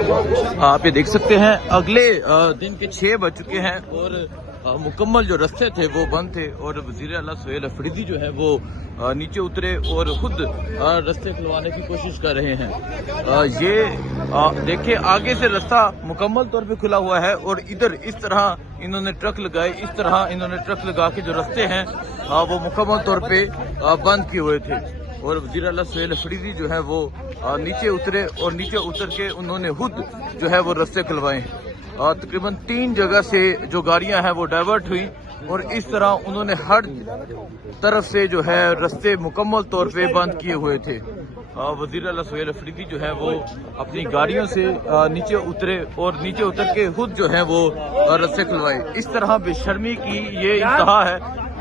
आप ये देख सकते हैं अगले दिन के 6 बज चुके हैं और मुकम्मल जो रास्ते थे वो बंद थे और वज़ीर आला सुहेल अफरीदी जो है वो नीचे उतरे और खुद रास्ते खुलवाने की कोशिश कर रहे हैं। ये देखिए आगे से रास्ता मुकम्मल तौर पे खुला हुआ है और इधर इस तरह इन्होंने ट्रक लगाए, इस तरह इन्होंने ट्रक लगा के जो रास्ते हैं वो मुकम्मल तौर पे बंद किए हुए थे और वज़ीर आला सुहेल अफरीदी जो है वो नीचे उतरे और नीचे उतर के उन्होंने खुद जो है वो रास्ते खुलवाए। तकरीबन 3 जगह से जो गाड़ियां हैं वो डाइवर्ट हुई और इस तरह उन्होंने हर तरफ से जो है रास्ते मुकम्मल तौर पे बंद किए हुए थे। वज़ीर आला सुहेल अफरीदी जो है वो अपनी गाड़ियों से नीचे उतरे और नीचे उतर के खुद जो है वो रास्ते खुलवाए। इस तरह बेशर्मी की ये इंतहा है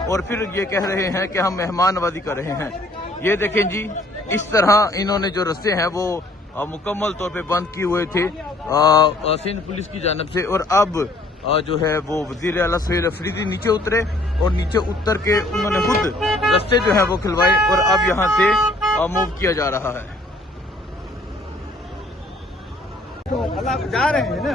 और फिर ये कह रहे हैं कि हम मेहमान नवाजी कर रहे हैं। ये देखें जी, इस तरह इन्होंने जो रास्ते हैं वो मुकम्मल तौर पे बंद किए हुए थे सिंध पुलिस की जानिब से और अब जो है वो वज़ीर आला सुहेल अफरीदी नीचे उतरे और नीचे उतर के उन्होंने खुद रास्ते जो है वो खुलवाए और अब यहाँ से मूव किया जा रहा है। जा रहे हैं ना,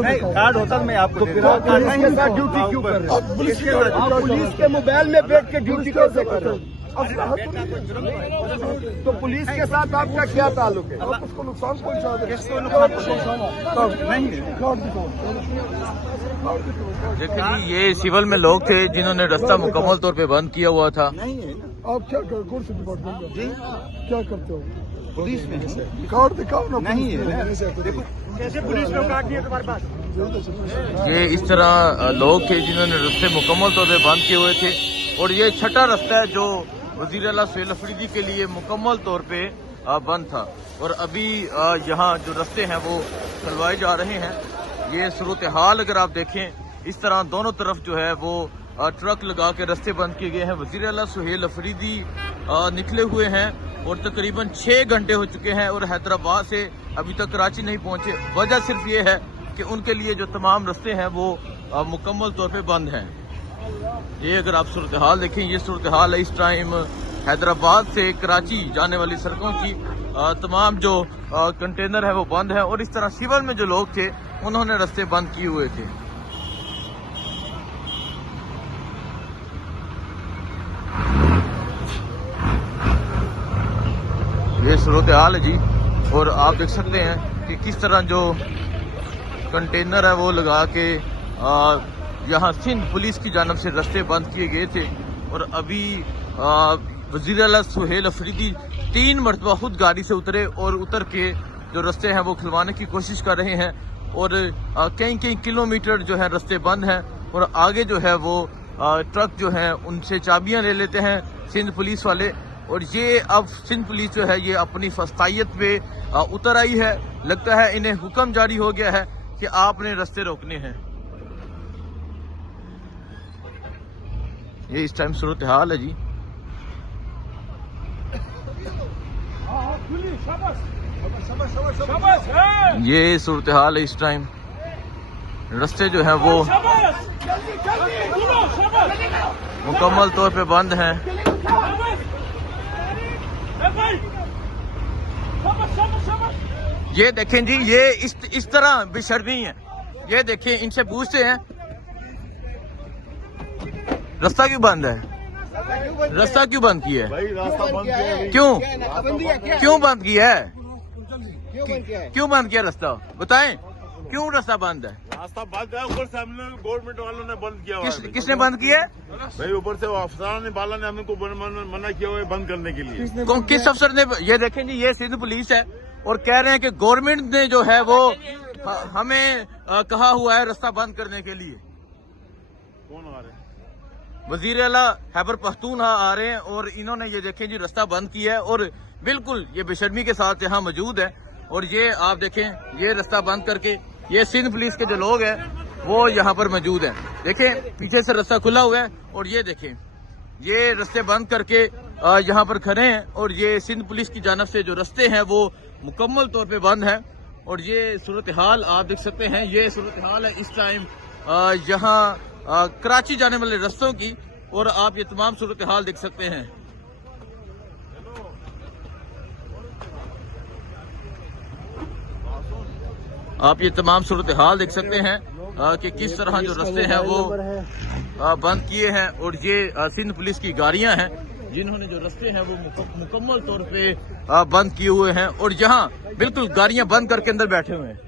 नहीं कार्ड होता तो मैं आपको ड्यूटी क्यों कर रहे हैं? पुलिस के मोबाइल में बैठ के ड्यूटी कैसे कर रहे हैं? तो पुलिस के साथ आपका क्या ताल्लुक है? उसको नुकसान पहुंचा दे, देखिए ये सिविल में लोग थे जिन्होंने रास्ता मुकम्मल तौर पे बंद किया हुआ था। नहीं है ना। आप क्या कर, कौन से डिपार्टमेंट जी क्या करते हो? पुलिस में कार्ड दिखाओ ना। नहीं है, कैसे पुलिस में कार्ड दिया तुम्हारे पास? ये इस तरह लोग थे जिन्होंने रास्ते मुकम्मल तौर पे बंद किए हुए थे और ये छठा रास्ता है जो वज़ीर आला सुहेल अफरीदी के लिए मुकम्मल तौर पे बंद था और अभी यहाँ जो रास्ते हैं वो खुलवाए जा रहे हैं। ये सूरत हाल अगर आप देखें, इस तरह दोनों तरफ जो है वो ट्रक लगा के रास्ते बंद किए गए हैं। वज़ीर आला सुहेल अफरीदी निकले हुए हैं और तकरीबन 6 घंटे हो चुके हैं और हैदराबाद से अभी तक कराची नहीं पहुंचे। वजह सिर्फ ये है कि उनके लिए जो तमाम रास्ते हैं वो मुकम्मल तौर पे बंद हैं। ये अगर आप सूरत हाल देखें, ये सूरत हाल है इस टाइम हैदराबाद से कराची जाने वाली सड़कों की। तमाम जो कंटेनर है वो बंद है और इस तरह सिविल में जो लोग थे उन्होंने रास्ते बंद किए हुए थे। ये सूरत हाल है जी और आप देख सकते हैं कि किस तरह जो कंटेनर है वो लगा के यहाँ सिंध पुलिस की जानिब से रास्ते बंद किए गए थे और अभी वज़ीर आला सुहेल अफरीदी 3 मरतबा खुद गाड़ी से उतरे और उतर के जो रास्ते हैं वो खुलवाने की कोशिश कर रहे हैं और कई किलोमीटर जो है रास्ते बंद हैं और आगे जो है वो ट्रक जो है उनसे चाबियां ले लेते हैं सिंध पुलिस वाले और ये अब सिंध पुलिस जो है ये अपनी फस्तायत पे उतर आई है। लगता है इन्हें हुक्म जारी हो गया है कि आपने रास्ते रोकने हैं। ये इस टाइम सूरत हाल है जी। ये सूरत हाल है इस टाइम, रास्ते जो है वो मुकम्मल तौर पे बंद हैं। ये देखें जी, ये इस तरह बेशर्मी है। ये देखें, इनसे पूछते हैं रास्ता क्यों बंद है? रास्ता क्यों बंद किया है? भाई रास्ता बंद किया है। क्यों बंद किया है? क्यों बंद किया रास्ता? बताएं क्यों रास्ता बंद है? रास्ता बंद है, ऊपर से हमने गवर्नमेंट वालों ने बंद किया हुआ है। किसने बंद किया है? भाई ऊपर से अफसरान ने बाला ने हमको मना किया हुआ है बंद करने के लिए। किस अफसर ने? ये देखें जी, ये सिंध पुलिस है और कह रहे हैं कि गवर्नमेंट ने जो है वो हमें कहा हुआ है रास्ता बंद करने के लिए। कौन आ रहे हैं? वज़ीर आला खैबर पख्तूनख्वा आ रहे हैं और इन्होंने ये देखें जी रास्ता बंद किया है और बिल्कुल ये बेशर्मी के साथ यहाँ मौजूद है और ये आप देखें, ये रास्ता बंद करके ये सिंध पुलिस के जो लोग हैं वो यहाँ पर मौजूद हैं। देखें पीछे से रास्ता खुला हुआ है और ये देखें ये रास्ते बंद करके यहाँ पर खड़े हैं और ये सिंध पुलिस की जानिब से जो रास्ते हैं वो मुकम्मल तौर पे बंद हैं और ये सूरत हाल आप देख सकते हैं। ये सूरत हाल है इस टाइम यहाँ कराची जाने वाले रास्तों की और आप ये तमाम सूरत हाल देख सकते हैं। آپ یہ تمام صورتحال دیکھ سکتے ہیں کہ کس طرح جو رستے ہیں وہ بند کیے ہیں، اور یہ سندھ پولیس کی گاڑیاں ہیں جنہوں نے جو رستے ہیں وہ مکمل طور پہ بند کیے ہوئے ہیں، اور جہاں بالکل گاڑیاں بند کر کے اندر بیٹھے ہوئے ہیں۔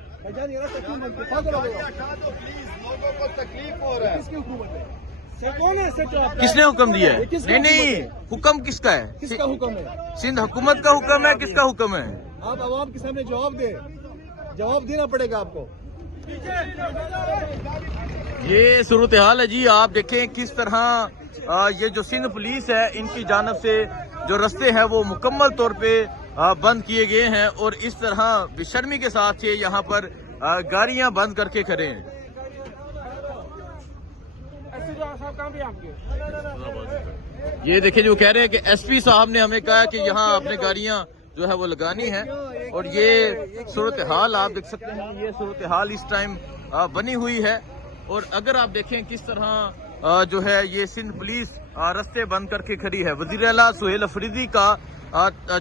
کس نے حکم دیا ہے؟ نہیں، حکم کس کا ہے؟ کس کا حکم ہے؟ سندھ حکومت کا حکم ہے، کس کا حکم ہے؟ آپ عوام کے سامنے جواب دینا پڑے گا آپ کو۔ یہ صورتحال ہے جی، آپ دیکھیں کس طرح یہ جو سندھ پولیس ہے ان کی جانب سے جو رستے ہیں وہ مکمل طور پہ بند کیے گئے ہیں، اور اس طرح بے شرمی کے ساتھ یہ یہاں پر گاڑیاں بند کر کے کھڑے ہیں۔ یہ دیکھیں جو کہہ رہے ہیں کہ ایس پی صاحب نے ہمیں کہا کہ یہاں اپنے گاڑیاں جو ہے وہ لگانی ہے، اور یہ صورتحال آپ دیکھ سکتے ہیں، یہ صورتحال اس ٹائم بنی ہوئی ہے۔ اور اگر آپ دیکھیں کس طرح جو ہے یہ سندھ پولیس رستے بند کر کے کھڑی ہے، وزیر اعلیٰ سہیل افریدی کا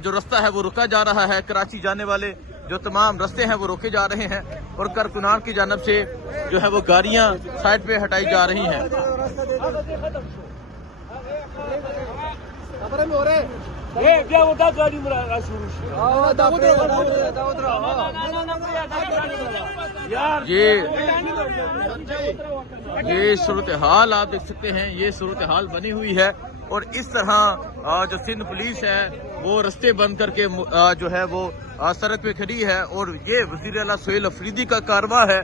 جو رستہ ہے وہ روکا جا رہا ہے، کراچی جانے والے جو تمام رستے ہیں وہ روکے جا رہے ہیں، اور کارکنان کی جانب سے جو ہے وہ گاڑیاں سائڈ پہ ہٹائی جا رہی ہیں۔ یہ صورتحال آپ دیکھ سکتے ہیں، یہ صورتحال بنی ہوئی ہے، اور اس طرح جو سندھ پولیس ہے وہ رستے بند کر کے جو ہے وہ سڑک پہ کھڑی ہے، اور یہ وزیر اعلیٰ سہیل افریدی کا کارواں ہے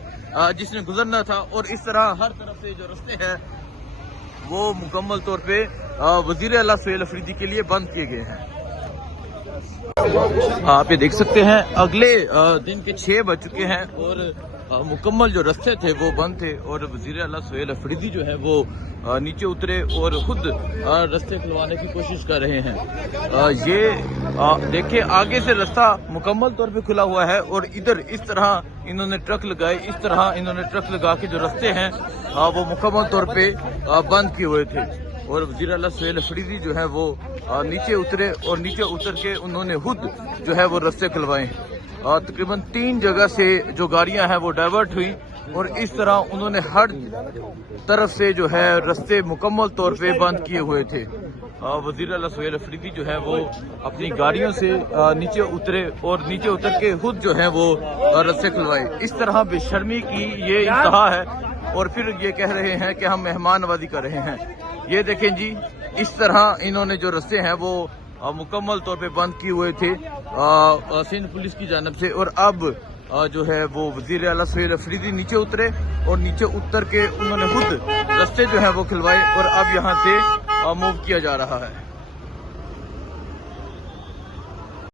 جس نے گزرنا تھا، اور اس طرح ہر طرف سے جو رستے ہیں وہ مکمل طور پہ وزیر اعلیٰ سہیل افریدی کے لیے بند کیے گئے ہیں۔ آپ یہ دیکھ سکتے ہیں اگلے دن کے 6 بج چکے ہیں، اور مکمل جو رستے تھے وہ بند تھے، اور وزیر اعلیٰ سہیل افریدی جو ہے وہ نیچے اترے اور خود رستے کھلوانے کی کوشش کر رہے ہیں۔ یہ دیکھیں آگے سے رستہ مکمل طور پہ کھلا ہوا ہے، اور ادھر اس طرح انہوں نے ٹرک لگائے، اس طرح انہوں نے ٹرک لگا کے جو رستے ہیں وہ مکمل طور پہ بند کیے ہوئے تھے، اور وزیر اعلیٰ سہیل افریدی جو ہے وہ نیچے اترے، اور نیچے اتر کے انہوں نے خود جو ہے وہ رستے کھلوائے۔ تقریباً 3 جگہ سے جو گاڑیاں ہیں وہ ڈائیورٹ ہوئیں، اور اس طرح انہوں نے ہر طرف سے جو ہے رستے مکمل طور پہ بند کیے ہوئے تھے۔ وزیر اعلیٰ سہیل افریدی جو ہے وہ اپنی گاڑیوں سے نیچے اترے، اور نیچے اتر کے خود جو ہے وہ رستے کھلوائے۔ اس طرح بے شرمی کی یہ انتہا ہے، اور پھر یہ کہہ رہے ہیں کہ ہم مہمان نوازی کر رہے ہیں۔ یہ دیکھیں جی، اس طرح انہوں نے جو رستے ہیں وہ مکمل طور پہ بند کیے ہوئے تھے سندھ پولیس کی جانب سے، اور اب جو ہے وہ وزیر اعلیٰ سہیل افریدی نیچے اترے، اور نیچے اتر کے انہوں نے خود رستے جو ہیں وہ کھلوائے، اور اب یہاں سے موو کیا جا رہا ہے۔